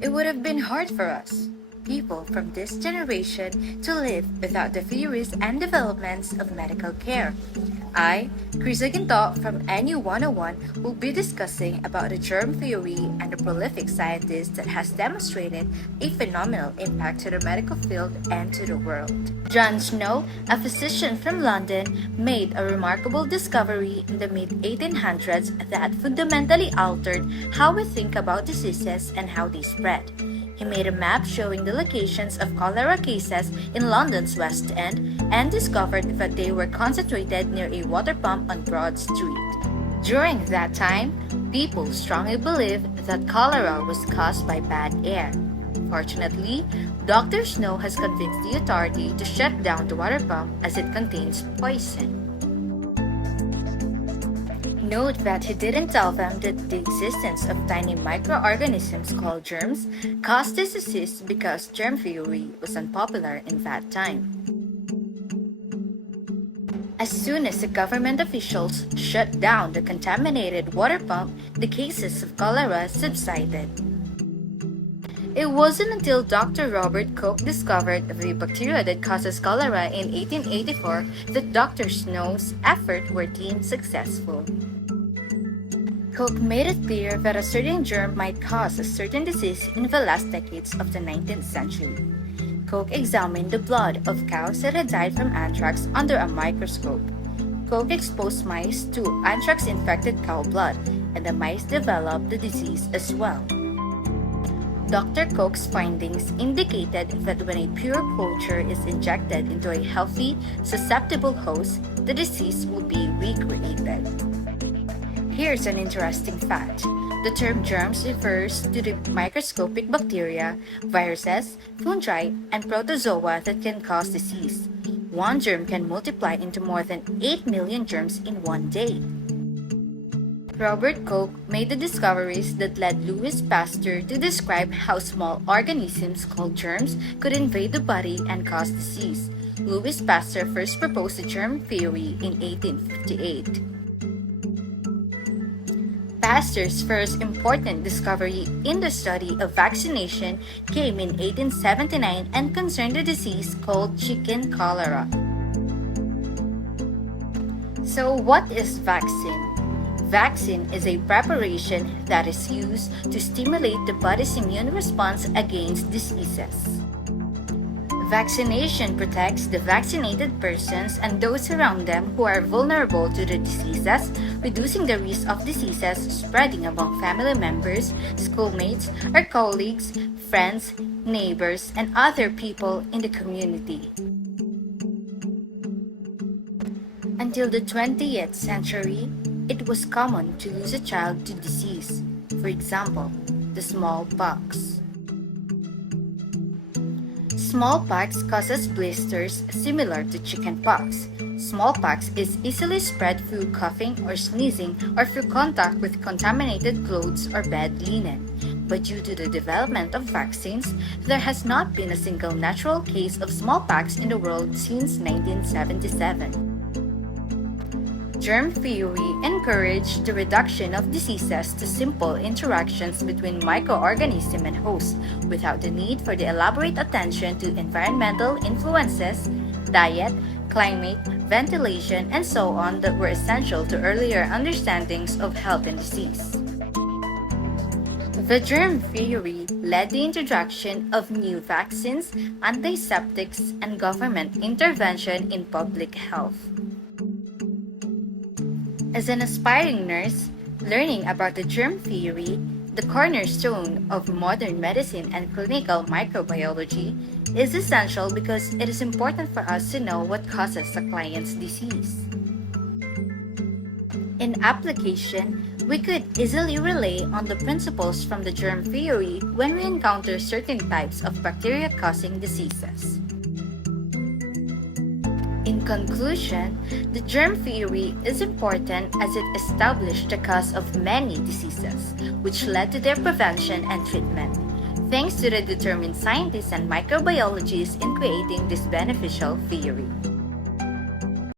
It would have been hard for us, people from this generation, to live without the theories and developments of medical care. I, Chris Aguinto from NU 101, will be discussing about the germ theory and the prolific scientist that has demonstrated a phenomenal impact to the medical field and to the world. John Snow, a physician from London, made a remarkable discovery in the mid 1800s that fundamentally altered how we think about diseases and how they spread. He made a map showing the locations of cholera cases in London's West End and discovered that they were concentrated near a water pump on Broad Street. During that time, people strongly believed that cholera was caused by bad air. Fortunately, Dr. Snow has convinced the authority to shut down the water pump as it contains poison. Note that he didn't tell them that the existence of tiny microorganisms called germs caused this disease because germ theory was unpopular in that time. As soon as the government officials shut down the contaminated water pump, the cases of cholera subsided. It wasn't until Dr. Robert Koch discovered the bacteria that causes cholera in 1884 that Dr. Snow's efforts were deemed successful. Koch made it clear that a certain germ might cause a certain disease in the last decades of the 19th century. Koch examined the blood of cows that had died from anthrax under a microscope. Koch exposed mice to anthrax-infected cow blood, and the mice developed the disease as well. Dr. Koch's findings indicated that when a pure culture is injected into a healthy, susceptible host, the disease will be recreated. Here's an interesting fact. The term germs refers to the microscopic bacteria, viruses, fungi, and protozoa that can cause disease. One germ can multiply into more than 8 million germs in one day. Robert Koch made the discoveries that led Louis Pasteur to describe how small organisms called germs could invade the body and cause disease. Louis Pasteur first proposed the germ theory in 1858. Pasteur's first important discovery in the study of vaccination came in 1879 and concerned a disease called chicken cholera. So what is vaccine? Vaccine is a preparation that is used to stimulate the body's immune response against diseases. Vaccination protects the vaccinated persons and those around them who are vulnerable to the diseases, reducing the risk of diseases spreading among family members, schoolmates, or colleagues, friends, neighbors, and other people in the community. Until the 20th century, it was common to lose a child to disease, for example, the smallpox. Smallpox causes blisters similar to chickenpox. Smallpox is easily spread through coughing or sneezing or through contact with contaminated clothes or bed linen. But due to the development of vaccines, there has not been a single natural case of smallpox in the world since 1977. Germ theory encouraged the reduction of diseases to simple interactions between microorganism and host, without the need for the elaborate attention to environmental influences, diet, climate, ventilation, and so on that were essential to earlier understandings of health and disease. The germ theory led the introduction of new vaccines, antiseptics, and government intervention in public health. As an aspiring nurse, learning about the germ theory, the cornerstone of modern medicine and clinical microbiology, is essential because it is important for us to know what causes a client's disease. In application, we could easily rely on the principles from the germ theory when we encounter certain types of bacteria-causing diseases. In conclusion, the germ theory is important as it established the cause of many diseases, which led to their prevention and treatment, thanks to the determined scientists and microbiologists in creating this beneficial theory.